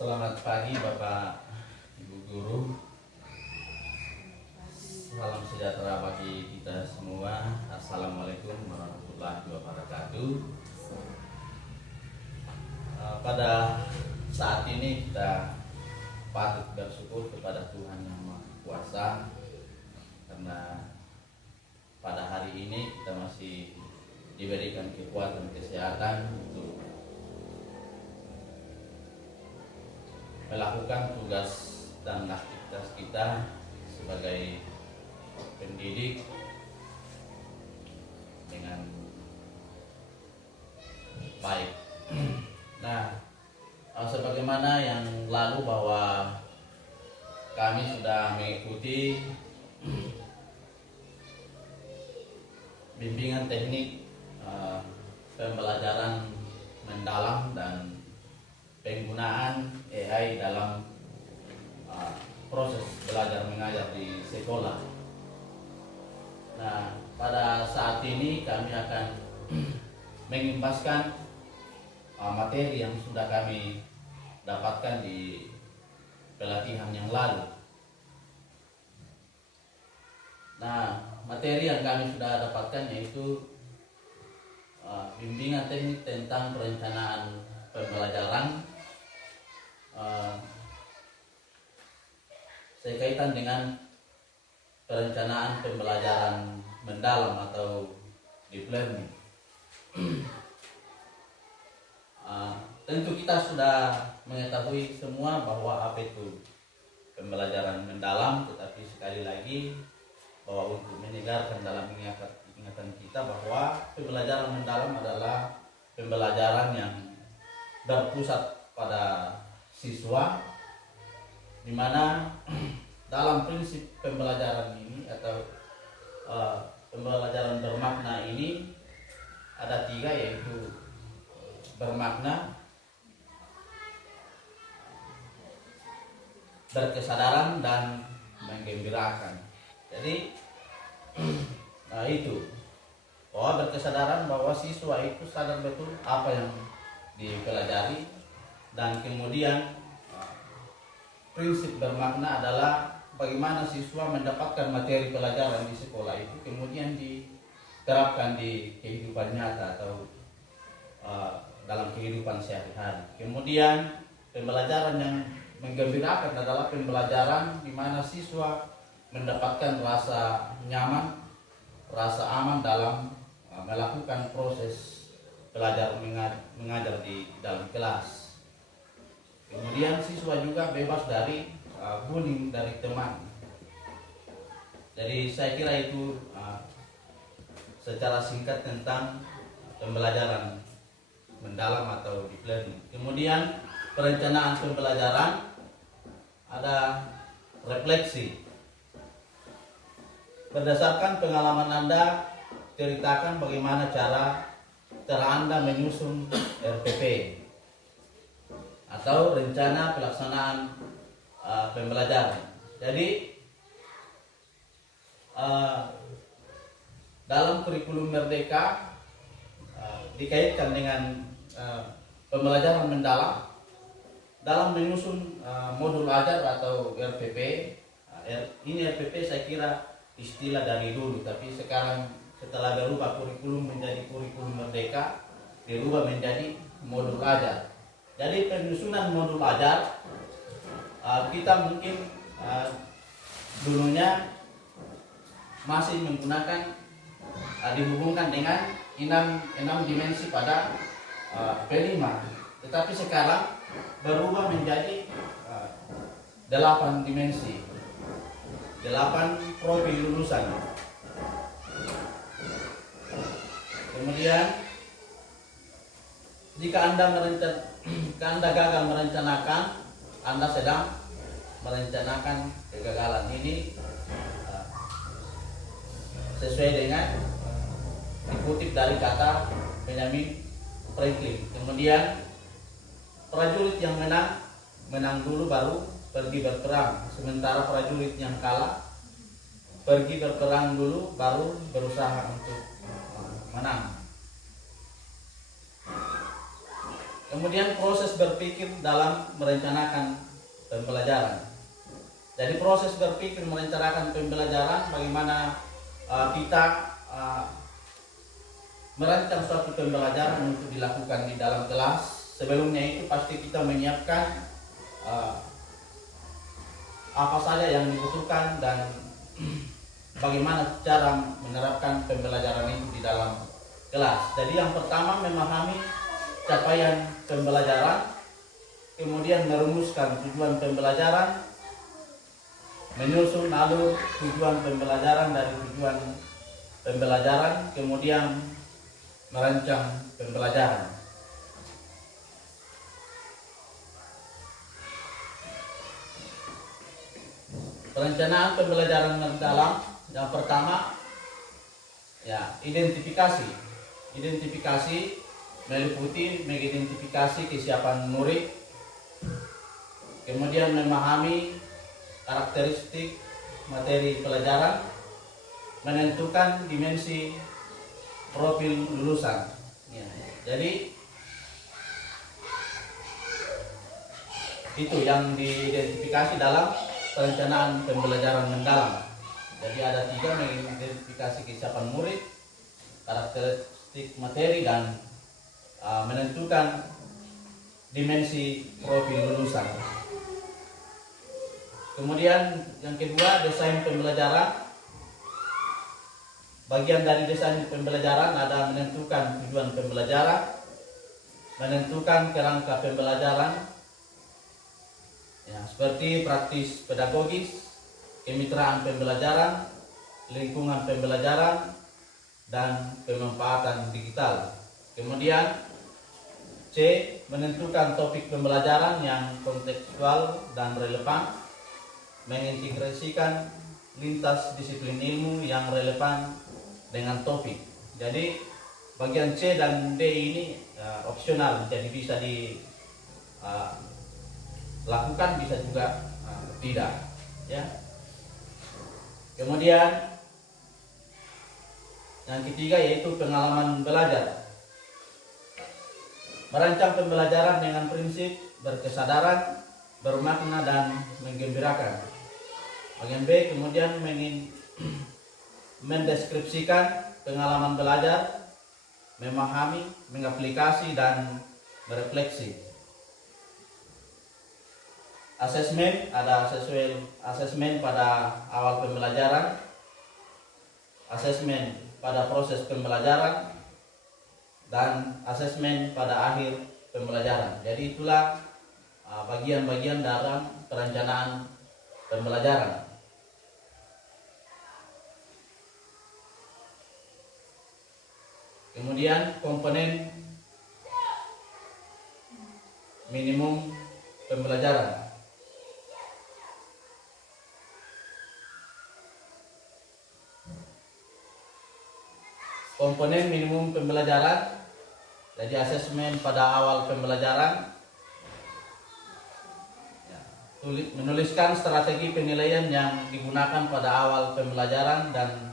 Selamat pagi Bapak Ibu Guru. Salam sejahtera bagi kita semua. Assalamualaikum warahmatullahi wabarakatuh. Pada saat ini kita patut bersyukur kepada Tuhan Yang Maha Kuasa, karena pada hari ini kita masih diberikan kekuatan kesehatan untuk melakukan tugas dan aktivitas kita sebagai pendidik dengan baik. Nah, sebagaimana yang lalu bahwa kami sudah mengikuti bimbingan teknik pembelajaran mendalam dan penggunaan AI dalam proses belajar mengajar di sekolah. Nah, pada saat ini kami akan mengimbaskan materi yang sudah kami dapatkan di pelatihan yang lalu. Nah, materi yang kami sudah dapatkan yaitu bimbingan teknik tentang perencanaan pembelajaran sekaitan dengan perencanaan pembelajaran mendalam atau deep learning. Tentu kita sudah mengetahui semua bahwa apa itu pembelajaran mendalam, tetapi sekali lagi bahwa untuk menyegarkan dalam ingatan kita bahwa pembelajaran mendalam adalah pembelajaran yang berpusat pada siswa, di mana dalam prinsip pembelajaran ini atau pembelajaran bermakna ini ada tiga, yaitu bermakna, berkesadaran, dan menggembirakan. Jadi itu bahwa berkesadaran bahwa siswa itu sadar betul apa yang dipelajari, dan kemudian prinsip bermakna adalah bagaimana siswa mendapatkan materi pelajaran di sekolah itu kemudian diterapkan di kehidupan nyata atau dalam kehidupan sehari-hari. Kemudian pembelajaran yang menggembirakan adalah pembelajaran di mana siswa mendapatkan rasa nyaman, rasa aman dalam melakukan proses belajar mengajar di dalam kelas. Kemudian siswa juga bebas dari bullying dari teman. Jadi saya kira itu secara singkat tentang pembelajaran mendalam atau deep learning. Kemudian perencanaan pembelajaran, ada refleksi. Berdasarkan pengalaman Anda, ceritakan bagaimana cara Anda menyusun RPP atau rencana pelaksanaan pembelajaran. Jadi dalam kurikulum Merdeka dikaitkan dengan pembelajaran mendalam dalam menyusun modul ajar atau RPP. Ini RPP saya kira istilah dari dulu, tapi sekarang setelah berubah kurikulum menjadi kurikulum Merdeka, dirubah menjadi modul ajar. Jadi penyusunan modul ajar kita mungkin dulunya masih menggunakan dihubungkan dengan 6 dimensi pada P5, tetapi sekarang berubah menjadi 8 dimensi, 8 profil lulusan. Kemudian jika Anda gagal merencanakan, Anda sedang merencanakan kegagalan. Ini sesuai dengan dikutip dari kata Benjamin Franklin. Kemudian prajurit yang menang dulu baru pergi berperang, sementara prajurit yang kalah pergi berperang dulu baru berusaha untuk menang. Kemudian proses berpikir dalam merencanakan pembelajaran. Jadi proses berpikir merencanakan pembelajaran, bagaimana kita merancang suatu pembelajaran untuk dilakukan di dalam kelas. Sebelumnya itu pasti kita menyiapkan apa saja yang dibutuhkan dan bagaimana cara menerapkan pembelajaran itu di dalam kelas. Jadi yang pertama memahami capaian pembelajaran, kemudian merumuskan tujuan pembelajaran, menyusun alur tujuan pembelajaran dari tujuan pembelajaran, kemudian merancang pembelajaran. Perencanaan pembelajaran mendalam yang pertama ya identifikasi. Identifikasi meliputi mengidentifikasi kesiapan murid, kemudian memahami karakteristik materi pelajaran, menentukan dimensi profil lulusan. Ya, jadi itu yang diidentifikasi dalam perencanaan pembelajaran mendalam. Jadi ada 3, mengidentifikasi kesiapan murid, karakteristik materi, dan menentukan dimensi profil lulusan. Kemudian yang kedua, desain pembelajaran. Bagian dari desain pembelajaran ada menentukan tujuan pembelajaran, menentukan kerangka pembelajaran, ya, seperti praktis pedagogis, kemitraan pembelajaran, lingkungan pembelajaran, dan pemanfaatan digital. Kemudian C, menentukan topik pembelajaran yang kontekstual dan relevan, mengintegrasikan lintas disiplin ilmu yang relevan dengan topik. Jadi bagian C dan D ini opsional, jadi bisa dilakukan, bisa juga tidak. Ya. Kemudian yang ketiga yaitu pengalaman belajar. Merancang pembelajaran dengan prinsip berkesadaran, bermakna, dan menggembirakan. Bagian B kemudian mendeskripsikan pengalaman belajar, memahami, mengaplikasi, dan berefleksi. Asesmen, ada asesmen pada awal pembelajaran, asesmen pada proses pembelajaran, dan asesmen pada akhir pembelajaran. Jadi itulah bagian-bagian dalam perencanaan pembelajaran. Kemudian komponen minimum pembelajaran. Komponen minimum pembelajaran, jadi asesmen pada awal pembelajaran, menuliskan strategi penilaian yang digunakan pada awal pembelajaran dan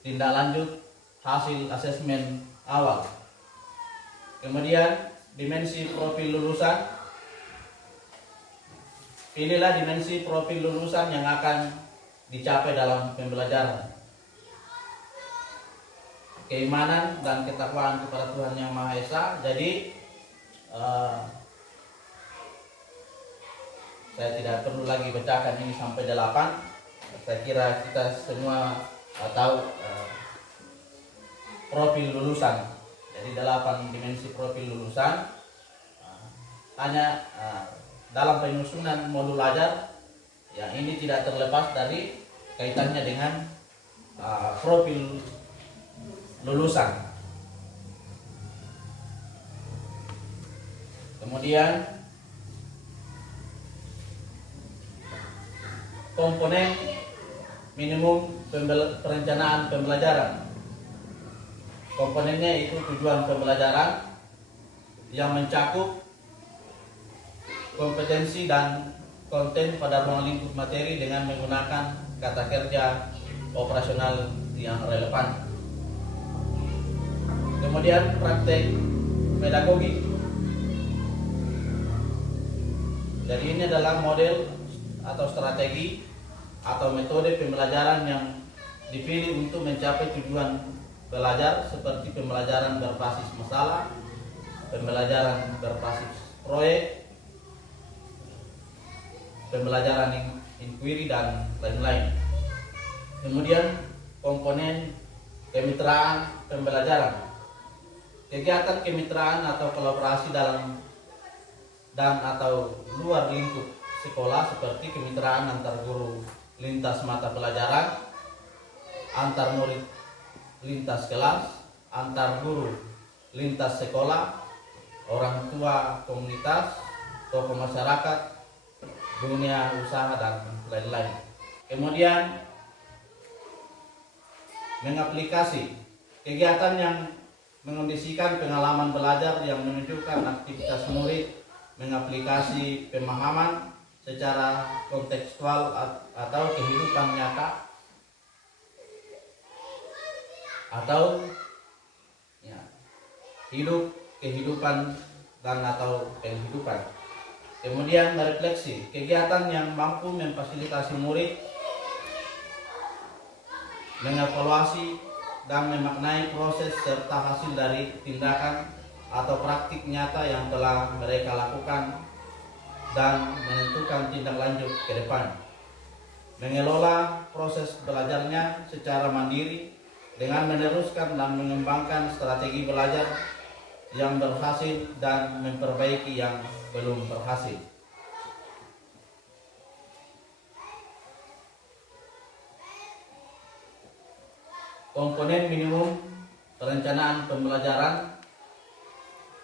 tindak lanjut hasil asesmen awal. Kemudian dimensi profil lulusan, pilihlah dimensi profil lulusan yang akan dicapai dalam pembelajaran. Keimanan dan ketakwaan kepada Tuhan Yang Maha Esa. Jadi saya tidak perlu lagi bacakan ini sampai 8. Saya kira kita semua tahu profil lulusan. Jadi 8 dimensi profil lulusan. Hanya dalam penyusunan modul ajar, yang ini tidak terlepas dari kaitannya dengan profil lulusan. Kemudian komponen minimum perencanaan pembelajaran. Komponennya itu tujuan pembelajaran yang mencakup kompetensi dan konten pada ruang lingkup materi dengan menggunakan kata kerja operasional yang relevan. Kemudian praktek pedagogi. Jadi ini adalah model atau strategi atau metode pembelajaran yang dipilih untuk mencapai tujuan belajar seperti pembelajaran berbasis masalah, pembelajaran berbasis proyek, pembelajaran inquiry dan lain-lain. Kemudian komponen kemitraan pembelajaran. Kegiatan kemitraan atau kolaborasi dalam dan atau luar lingkup sekolah seperti kemitraan antar guru lintas mata pelajaran, antar murid lintas kelas, antar guru lintas sekolah, orang tua komunitas, tokoh masyarakat, dunia usaha dan lain-lain. Kemudian mengaplikasi kegiatan yang mengondisikan pengalaman belajar yang menunjukkan aktivitas murid mengaplikasi pemahaman secara kontekstual atau kehidupan nyata atau ya, kehidupan dan atau kehidupan. Kemudian merefleksi kegiatan yang mampu memfasilitasi murid mengevaluasi dan memaknai proses serta hasil dari tindakan atau praktik nyata yang telah mereka lakukan dan menentukan tindak lanjut ke depan. Mengelola proses belajarnya secara mandiri dengan meneruskan dan mengembangkan strategi belajar yang berhasil dan memperbaiki yang belum berhasil. Komponen minimum perencanaan pembelajaran,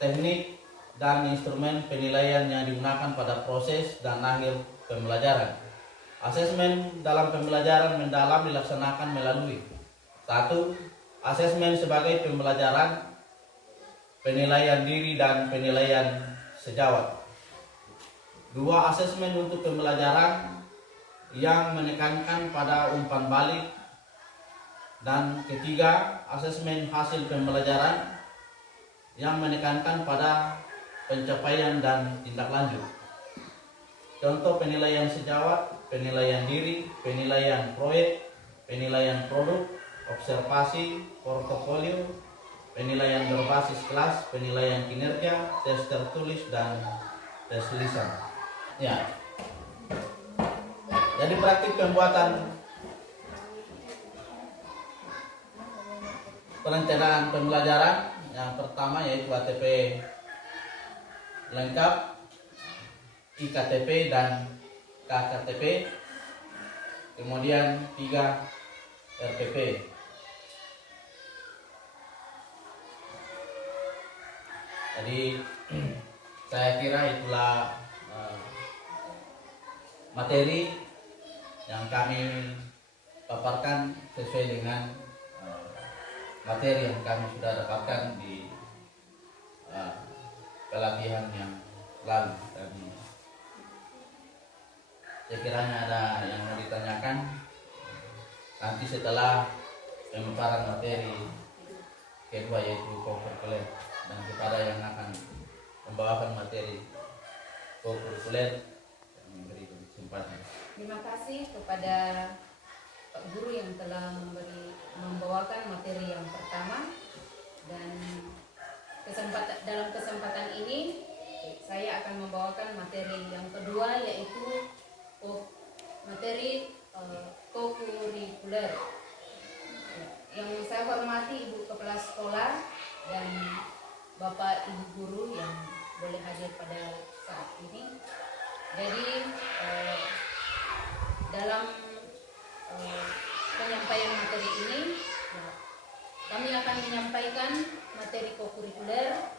teknik dan instrumen penilaian yang digunakan pada proses dan akhir pembelajaran. Asesmen dalam pembelajaran mendalam dilaksanakan melalui 1. Asesmen sebagai pembelajaran, penilaian diri dan penilaian sejawat. 2. Asesmen untuk pembelajaran yang menekankan pada umpan balik. Dan 3. Asesmen hasil pembelajaran yang menekankan pada pencapaian dan tindak lanjut. Contoh penilaian sejawat, penilaian diri, penilaian proyek, penilaian produk, observasi, portofolio, penilaian berbasis kelas, penilaian kinerja, tes tertulis, dan tes lisan. Ya. Jadi praktik pembuatan perencanaan pembelajaran yang pertama yaitu ATP lengkap, IKTP dan KKTP. Kemudian 3 RPP. Jadi saya kira itulah materi yang kami paparkan sesuai dengan materi yang kami sudah dapatkan di pelatihan yang lalu tadi. Sekiranya ada yang mau ditanyakan nanti setelah pemaparan materi kedua yaitu co-curricular, dan kepada yang akan membawakan materi co-curricular yang memberi kesempatan. Terima kasih kepada Pak Guru yang telah membawakan materi yang pertama, dan dalam kesempatan ini saya akan membawakan materi yang kedua yaitu materi co-curricular. Yang saya hormati Ibu Kepala Sekolah dan Bapak Ibu Guru yang boleh hadir pada saat ini. Jadi dalam penyampaian materi ini kami akan menyampaikan materi co-curricular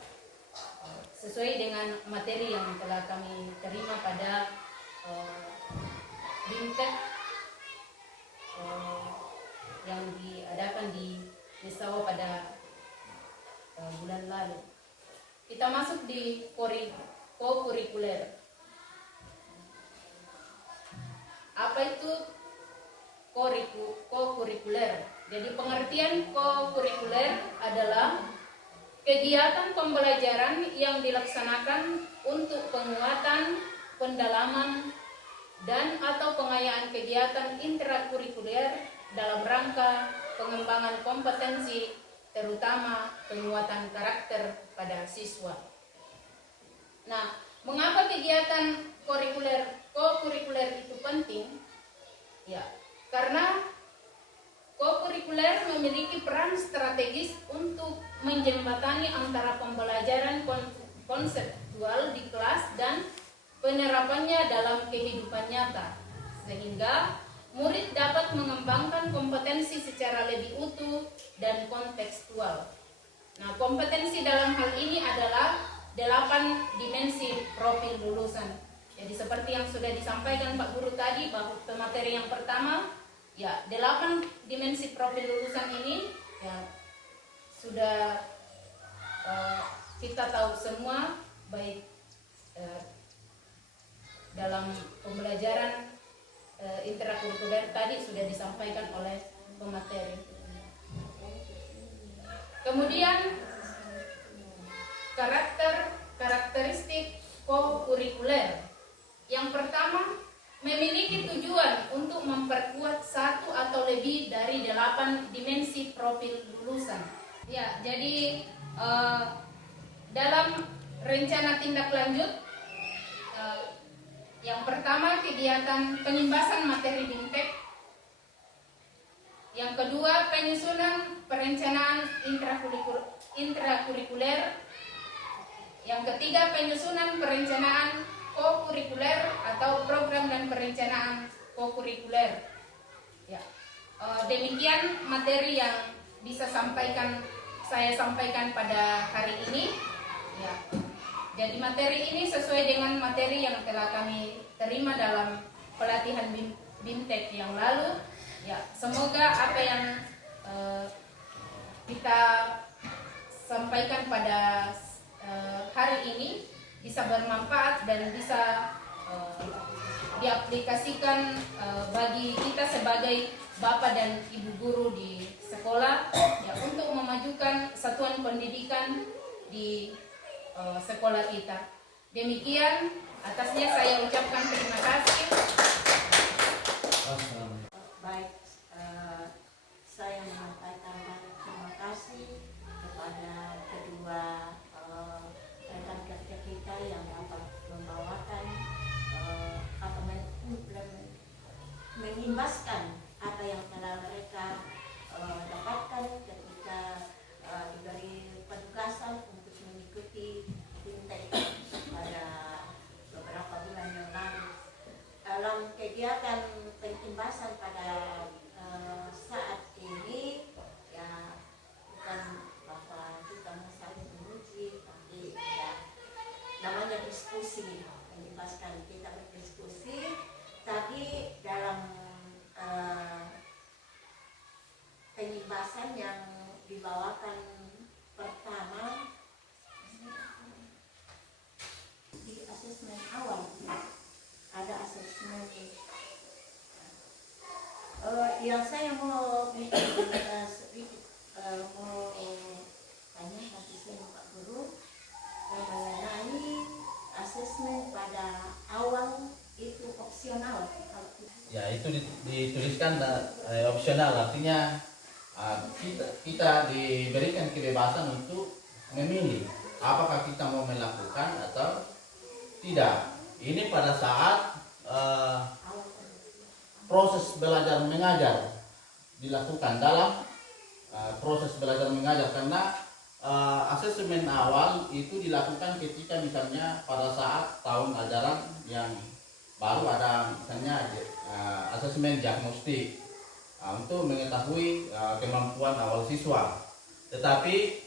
sesuai dengan materi yang telah kami terima pada BIMTEK yang diadakan di Desa pada bulan lalu. Kita masuk di co-curricular. Apa itu co-curricular? Jadi pengertian co-curricular adalah kegiatan pembelajaran yang dilaksanakan untuk penguatan pendalaman dan atau pengayaan kegiatan intrakurikuler dalam rangka pengembangan kompetensi terutama penguatan karakter pada siswa. Nah, mengapa kegiatan kokurikuler itu penting? Ya, karena kokurikuler memiliki peran strategis untuk menjembatani antara pembelajaran konseptual di kelas dan penerapannya dalam kehidupan nyata, sehingga murid dapat mengembangkan kompetensi secara lebih utuh dan kontekstual. Nah, kompetensi dalam hal ini adalah 8 dimensi profil lulusan. Jadi seperti yang sudah disampaikan Pak Guru tadi, bahwa pemateri yang pertama, ya 8 dimensi profil lulusan ini ya sudah kita tahu semua, baik dalam pembelajaran intrakurikuler tadi sudah disampaikan oleh pemateri. Kemudian karakteristik kokurikuler. Yang pertama, memiliki tujuan untuk memperkuat satu atau lebih dari 8 dimensi profil lulusan. Ya, jadi dalam rencana tindak lanjut, yang pertama kegiatan penyimbasan materi BIMTEK, yang kedua penyusunan perencanaan intrakurikuler, yang ketiga penyusunan perencanaan kokurikuler atau program dan perencanaan kokurikuler. Ya, demikian materi yang bisa saya sampaikan pada hari ini. Ya. Jadi materi ini sesuai dengan materi yang telah kami terima dalam pelatihan BIMTEK yang lalu. Ya, semoga apa yang kita sampaikan pada hari ini bisa bermanfaat dan bisa diaplikasikan bagi kita sebagai Bapak dan Ibu guru di sekolah, ya, untuk memajukan satuan pendidikan di sekolah kita. Demikian, atasnya saya ucapkan terima kasih. Baik, saya menyampaikan terima kasih kepada kedua rekan kerja kita yang dapat membawakan atau mengimbaskan apa yang telah mereka dapatkan ketika diberi penugasan untuk mengikuti BIMTEK pada beberapa bulan yang lalu. Dalam kegiatan pengimbasan pada saat ini, ya bukan bahwa kita saling memuji, tapi ya namanya diskusi, mengimbaskan kita berdiskusi. Tadi dalam pengimbasan yang dibawakan pertama di asesmen awal, ada asesmen yang saya mau sedikit mau tanya asesmen Pak Guru mengenai asesmen pada awal itu opsional. Ya, itu dituliskan opsional, artinya kita diberikan kebebasan untuk memilih apakah kita mau melakukan atau tidak. Ini pada saat proses belajar mengajar dilakukan dalam proses belajar mengajar, karena asesmen awal itu dilakukan ketika misalnya pada saat tahun ajaran yang baru ada misalnya asesmen diagnostik untuk mengetahui kemampuan awal siswa. Tetapi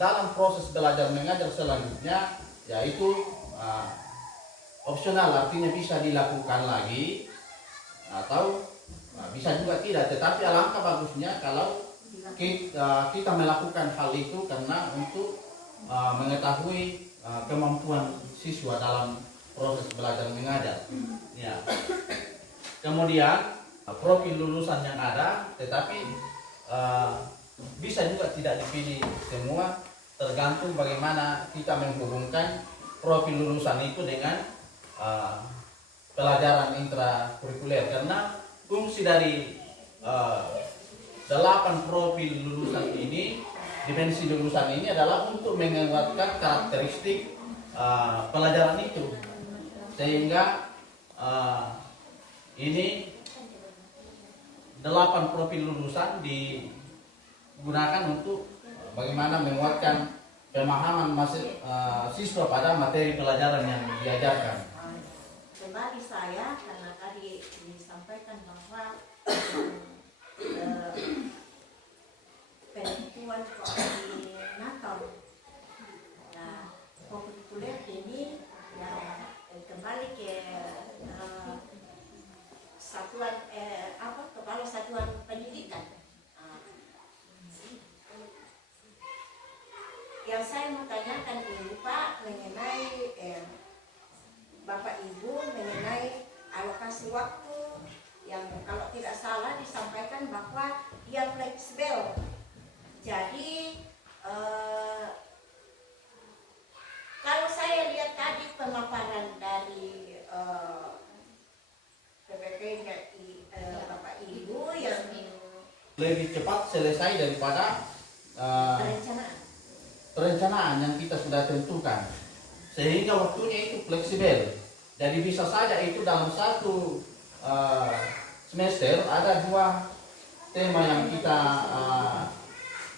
dalam proses belajar mengajar selanjutnya, yaitu opsional, artinya bisa dilakukan lagi atau bisa juga tidak. Tetapi alangkah bagusnya kalau kita melakukan hal itu karena untuk mengetahui kemampuan siswa dalam proses belajar mengajar. Ya. Kemudian profil lulusan yang ada, tetapi bisa juga tidak dipilih semua, tergantung bagaimana kita menghubungkan profil lulusan itu dengan pelajaran intrakurikuler, karena fungsi dari 8 profil lulusan ini, dimensi lulusan ini adalah untuk menguatkan karakteristik pelajaran itu, sehingga ini 8 profil lulusan digunakan untuk bagaimana menguatkan pemahaman siswa pada materi pelajaran yang diajarkan. Kembali saya karena tadi disampaikan bahwa penentuan koordinator kurikuler ini kembali ke satuan kepala satuan pendidikan. Yang saya mau tanyakan ini Pak mengenai Bapak Ibu mengenai alokasi waktu yang kalau tidak salah disampaikan bahwa dia fleksibel. Jadi kalau saya lihat tadi pemaparan dari PPP-nya Bapak Ibu yang Lebih cepat selesai daripada perencanaan yang kita sudah tentukan, sehingga waktunya itu fleksibel. Jadi bisa saja itu dalam satu semester ada 2 tema yang kita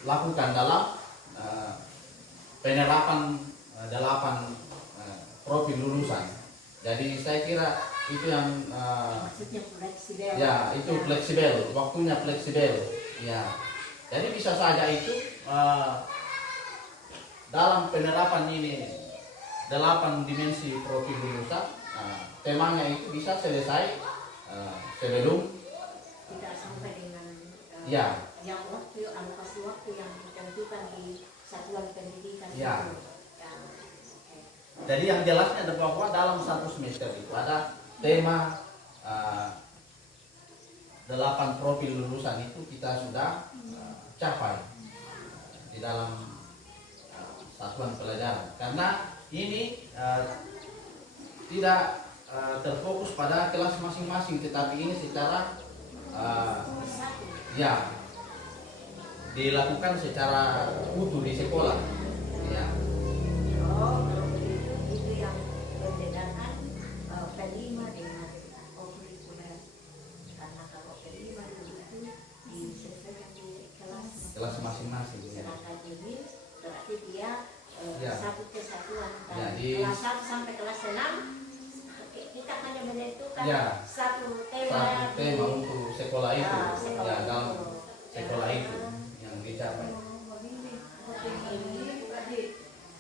lakukan dalam penerapan 8 profil lulusan. Jadi saya kira itu yang maksudnya fleksibel. ya, itu fleksibel, waktunya fleksibel. Ya, jadi bisa saja itu dalam penerapan ini 8 dimensi profil lulusan, temanya itu bisa selesai sebelum Tidak sampai dengan ya, yang alokasi waktu yang ditentukan di satuan pendidikan Ya. itu. Ya, oke. jadi yang jelasnya ada bahwa dalam satu semester itu ada tema 8 profil lulusan itu kita sudah capai di dalam satuan pelajaran, karena ini tidak terfokus pada kelas masing-masing, tetapi ini secara ya dilakukan secara utuh di sekolah. Ya. Oh, kalau begitu itu yang membedakan P5 dengan kurikuler. Karena kalau P5 itu disesuaikan di kelas Masing-masing. Ya. sedangkan ini berarti dia Ya. satu kesatuan Ya, dari di- kelas 1 sampai kelas 6 kita hanya menentukan Ya. satu Satu tema untuk sekolah itu, sekolah ya, dalam itu. sekolah itu yang dicapai.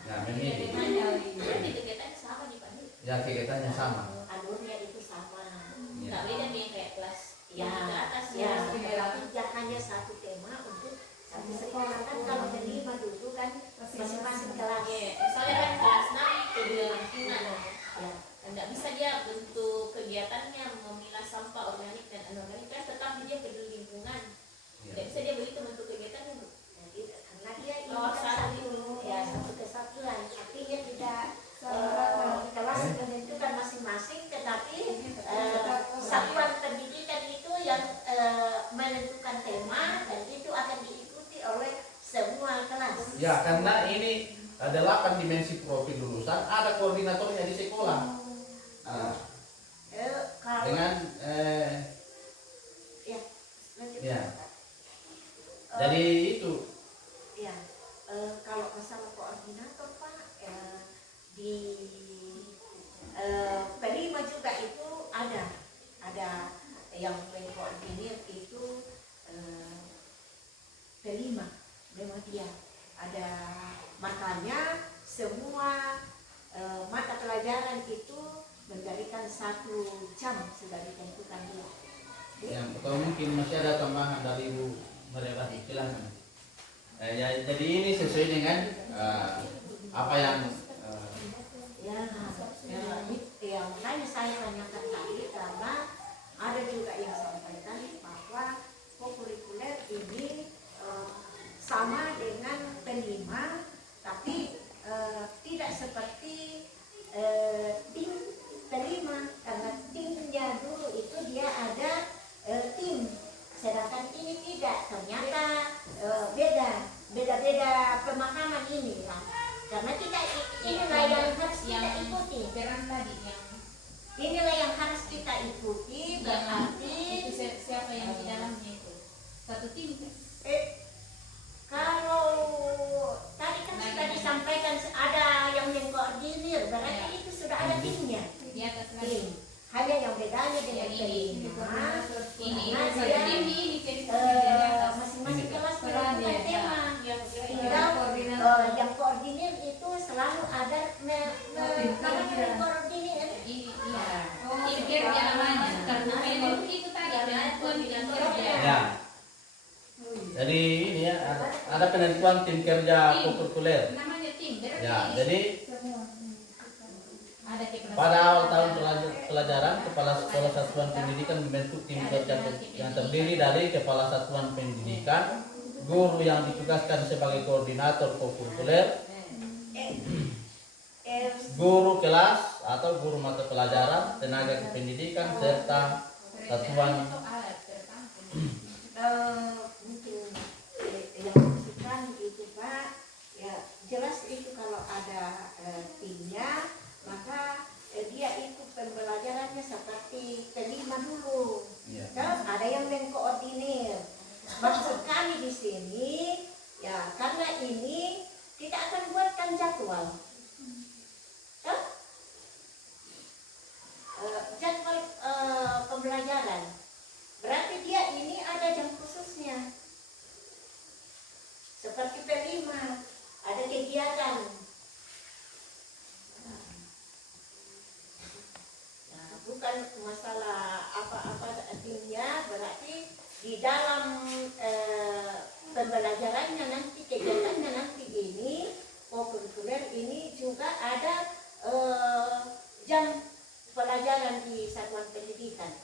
Ya, memilih. Berarti kegiatannya sama nih Pak. Ya, kegiatannya sama. Alurnya itu sama. Ya. Nggak beda nih kayak kelas Ya, yang ke atas ya, ya. tapi dia hanya satu tema untuk satu sekolah kan. Kalau P5 dulu kan masing-masing kelas. Iya, misalnya kan kelas 6 kedua lingkungan. Ya. Nggak bisa dia bentuk kegiatannya memilah sampah organik dan anorganik, kan tetap dia peduli lingkungan. Ya. Nggak bisa dia begitu bentuk kegiatannya. Jadi karena dia ini Oh, kan satu. ya satu kesatuan, tapi dia tidak kelas menentukan masing-masing, tetapi satuan pendidikan itu yang menentukan tema dan itu akan diikuti oleh semua kelas. Ya, karena ini 8 dimensi profil lulusan, ada koordinatornya di sekolah. Kalau Dengan ya, lanjut. ya. Jadi itu Ya, kalau masalah koordinator Pak, di P5 juga itu ada yang mengkoordinir itu P5 memang dia ada, makanya semua mata pelajaran itu menjadikan 1 jam sudah ditentukan dia. yang atau mungkin masih ada tambahan dari Bu Maria, silakan. Ya, jadi ini sesuai dengan apa yang yang makanya saya tanyakan tadi karena ada juga yang sampaikan bahwa kurikuler ini sama dengan P5 tapi tidak seperti tim P5 tim. Hanya yang bedanya dengan Yang ini. kelima, Ini Nah, satu dia- tim ini jadi masing-masing kelas Peran menentukan ya. tema. Tinggal Yang koordinir itu selalu ada namanya koordinir. Iya. Tim kerja namanya. Karena memang itu tadi penentuan tim kerja. Ya. Jadi ini ya ada penentuan tim kerja kurikuler. Namanya tim. Berarti Ya, ini jadi ada kepala pada awal sekolah, tahun ada pelajaran, Kepala Sekolah Satuan Pendidikan membentuk tim kerja yang terdiri dari Kepala Satuan Pendidikan, guru yang ditugaskan sebagai koordinator kurikuler, guru kelas atau guru mata pelajaran, tenaga kependidikan, serta satuan Mungkin yang maksudkan itu Pak, ya jelas itu kalau ada timnya, maka dia ikut pembelajarannya seperti kelima dulu. ya. Kan ada yang mengkoordinir. Maksud kami di sini, ya karena ini kita akan buatkan jadwal. Kan? Jadwal pembelajaran. Berarti dia ini ada jam khususnya. Seperti P5, ada kegiatan. Nah, bukan masalah apa-apa artinya, berarti di dalam pembelajarannya nanti, kegiatannya nanti ini, kurikuler ini juga ada jam pelajaran di satuan pendidikan.